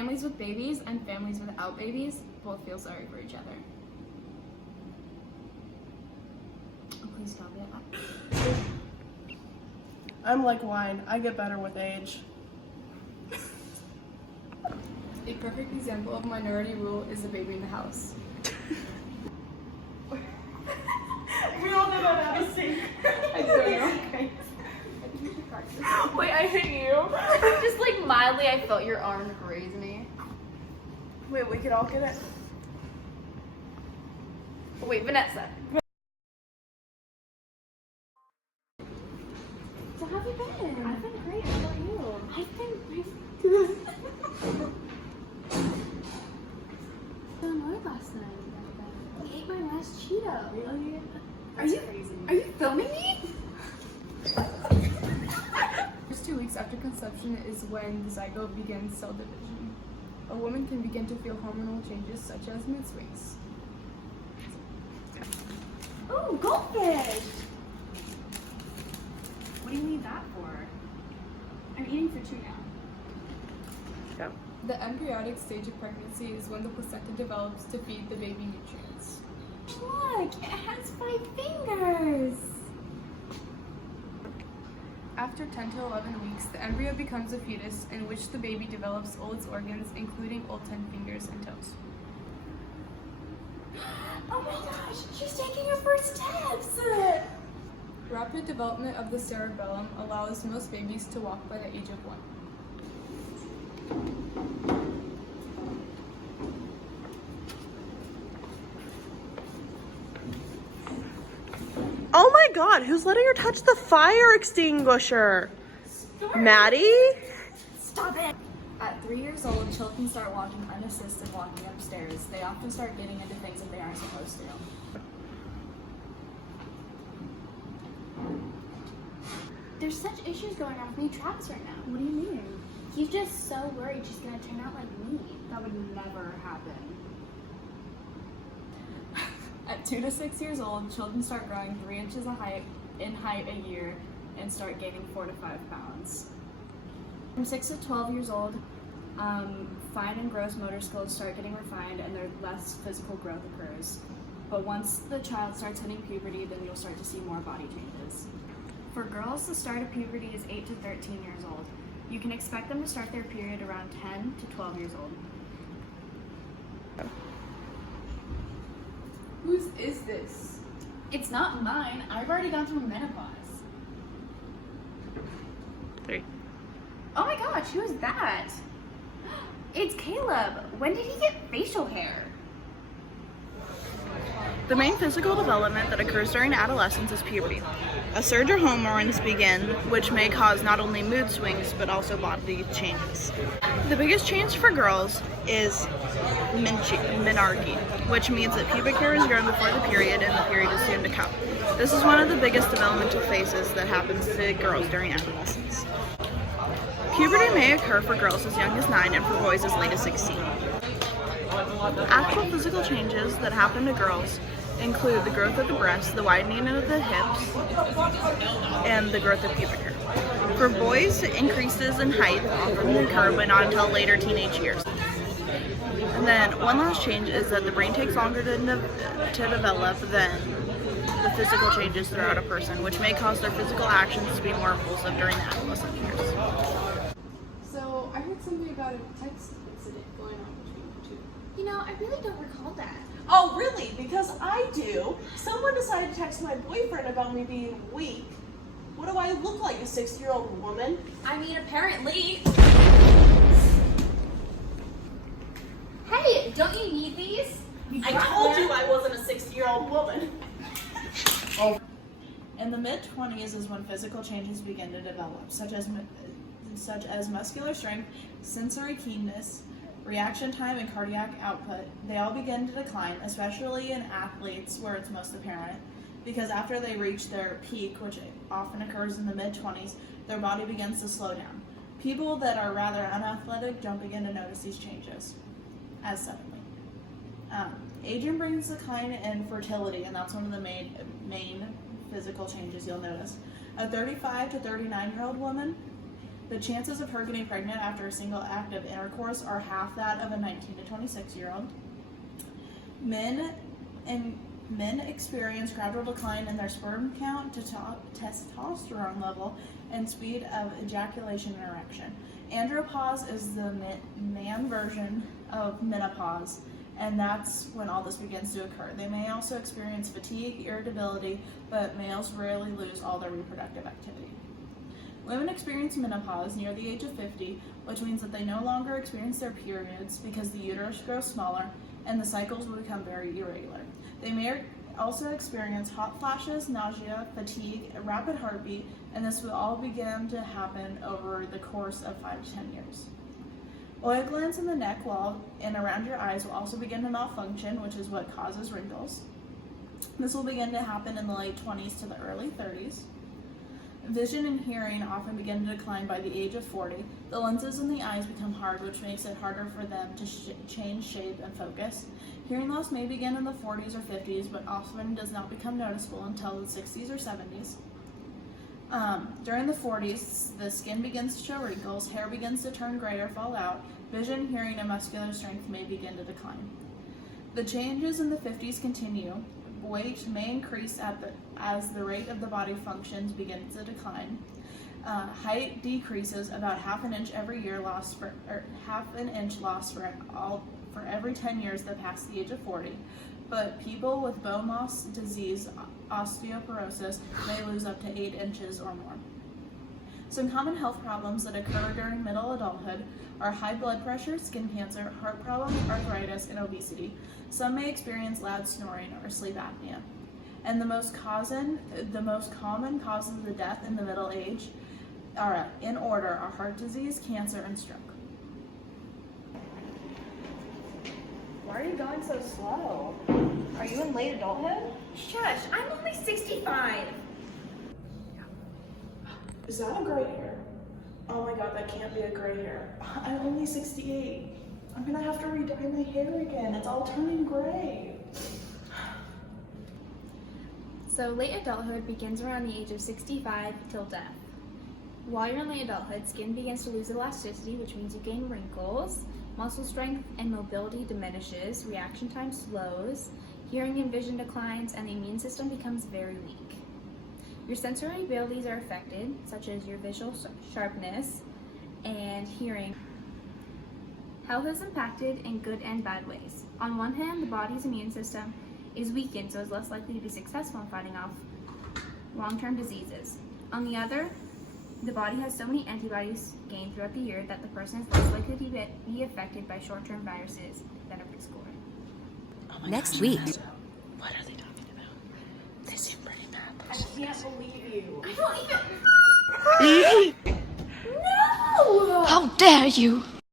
Families with babies and families without babies both feel sorry for each other. Oh, please stop it. I'm like wine. I get better with age. A perfect example of minority rule is the baby in the house. We all know how to sing. I don't know. Wait, I hit you. Just like mildly, I felt your arm graze me. Wait, we could all get it. Wait, Vanessa. So how have you been? I've been great. How about you? I've been good. So annoyed last night. We ate my last Cheeto. Really? Are you filming me? First 2 weeks after conception is when the zygote begins cell division. A woman can begin to feel hormonal changes such as mood swings. Ooh, goldfish! What do you need that for? I'm eating for 2 now. The embryonic stage of pregnancy is when the placenta develops to feed the baby nutrients. Look, it has 5 fingers! After 10 to 11 weeks, the embryo becomes a fetus in which the baby develops all its organs, including all 10 fingers and toes. Oh my gosh, she's taking her first steps! Rapid development of the cerebellum allows most babies to walk by the age of 1. Oh my god, who's letting her touch the fire extinguisher? Maddie? Stop it! At 3 years old, children start walking unassisted walking upstairs. They often start getting into things that they aren't supposed to. There's such issues going on with me, Travis, right now. What do you mean? He's just so worried she's gonna turn out like me. That would never happen. At 2 to 6 years old, children start growing 3 inches in height a year and start gaining 4 to 5 pounds. From 6 to 12 years old, fine and gross motor skills start getting refined and less physical growth occurs. But once the child starts hitting puberty, then you'll start to see more body changes. For girls, the start of puberty is 8 to 13 years old. You can expect them to start their period around 10 to 12 years old. Whose is this? It's not mine. I've already gone through menopause. 3. Oh my gosh, who is that? It's Caleb. When did he get facial hair? The main physical development that occurs during adolescence is puberty. A surge of hormones begin, which may cause not only mood swings, but also body changes. The biggest change for girls is menarche, which means that pubic hair is grown before the period and the period is soon to come. This is one of the biggest developmental phases that happens to girls during adolescence. Puberty may occur for girls as young as 9 and for boys as late as 16. Actual physical changes that happen to girls include the growth of the breasts, the widening of the hips, and the growth of pubic hair. For boys, increases in height often occur, but not until later teenage years. And then one last change is that the brain takes longer to develop than the physical changes throughout a person, which may cause their physical actions to be more impulsive during the adolescent years. So I heard something about a text incident going on between you two. You know, I really don't recall that. Oh, really? Because I do. Someone decided to text my boyfriend about me being weak. What do I look like, a 60-year-old woman? I mean, apparently. Hey, don't you need these? I told you I wasn't a 60-year-old woman. In the mid-20s is when physical changes begin to develop, such as muscular strength, sensory keenness, reaction time, and cardiac output. They all begin to decline, especially in athletes where it's most apparent, because after they reach their peak, which often occurs in the mid-20s, their body begins to slow down. People that are rather unathletic don't begin to notice these changes as suddenly. Aging brings decline in fertility, and that's one of the main physical changes you'll notice. A 35 to 39-year-old woman The chances of her getting pregnant after a single act of intercourse are half that of a 19 to 26-year-old. Men experience gradual decline in their sperm count, testosterone level, and speed of ejaculation and erection. Andropause is the man version of menopause, and that's when all this begins to occur. They may also experience fatigue, irritability, but males rarely lose all their reproductive activity. Women experience menopause near the age of 50, which means that they no longer experience their periods because the uterus grows smaller and the cycles will become very irregular. They may also experience hot flashes, nausea, fatigue, a rapid heartbeat, and this will all begin to happen over the course of 5 to 10 years. Oil glands in the neck wall and around your eyes will also begin to malfunction, which is what causes wrinkles. This will begin to happen in the late 20s to the early 30s. Vision and hearing often begin to decline by the age of 40. The lenses in the eyes become hard, which makes it harder for them to change shape and focus. Hearing loss may begin in the 40s or 50s, but often does not become noticeable until the 60s or 70s. During the 40s, the skin begins to show wrinkles, hair begins to turn gray or fall out, vision, hearing, and muscular strength may begin to decline. The changes in the 50s continue. Weight may increase as the rate of the body functions begins to decline. Height decreases about half an inch every year, half an inch lost for every 10 years that pass the age of 40. But people with bone loss disease, osteoporosis, may lose up to 8 inches or more. Some common health problems that occur during middle adulthood are high blood pressure, skin cancer, heart problems, arthritis, and obesity. Some may experience loud snoring or sleep apnea. And the most common causes of death in the middle age are, in order, are heart disease, cancer, and stroke. Why are you going so slow? Are you in late adulthood? Shush, I'm only 65. Is that a gray hair? Oh my god, that can't be a gray hair. I'm only 68. I'm gonna have to re-dye my hair again. It's all turning gray. So late adulthood begins around the age of 65 till death. While you're in late adulthood, skin begins to lose elasticity, which means you gain wrinkles, muscle strength and mobility diminishes, reaction time slows, hearing and vision declines, and the immune system becomes very weak. Your sensory abilities are affected, such as your visual sharpness and hearing. Health is impacted in good and bad ways. On one hand, the body's immune system is weakened, so it's less likely to be successful in fighting off long-term diseases. On the other, the body has so many antibodies gained throughout the year that the person is less likely to be affected by short-term viruses that are preschooler. Oh next week. What are they talking about? They seem pretty mad. I can't believe you. I don't even... No! How dare you!